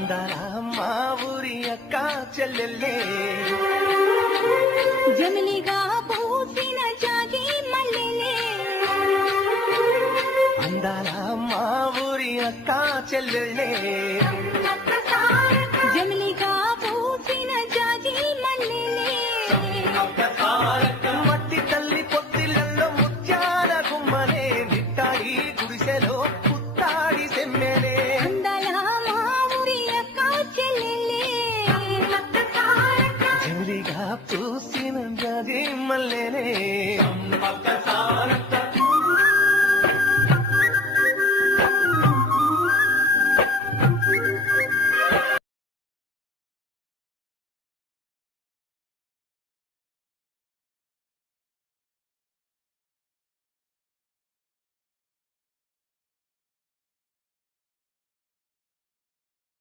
అందాల మా ఊరి అక్క చెల్లెల్లే జమిలిగా పూసిన జాగి మల్లెలే అందాల మా ఊరి అక్క చెల్లెల్లే జమిలిగా పూసిన జాగి మల్లెలే మట్టి తల్లి పొత్తిళ్ళల్లో ముత్యాల గుమ్మనే నిట్టాడి గుడిసెలో పుత్తాడి సెమ్మెనే అందాల మా ఊరి అక్క చెల్లెలే జమిలిగా పూసిన జాజి మల్లెనే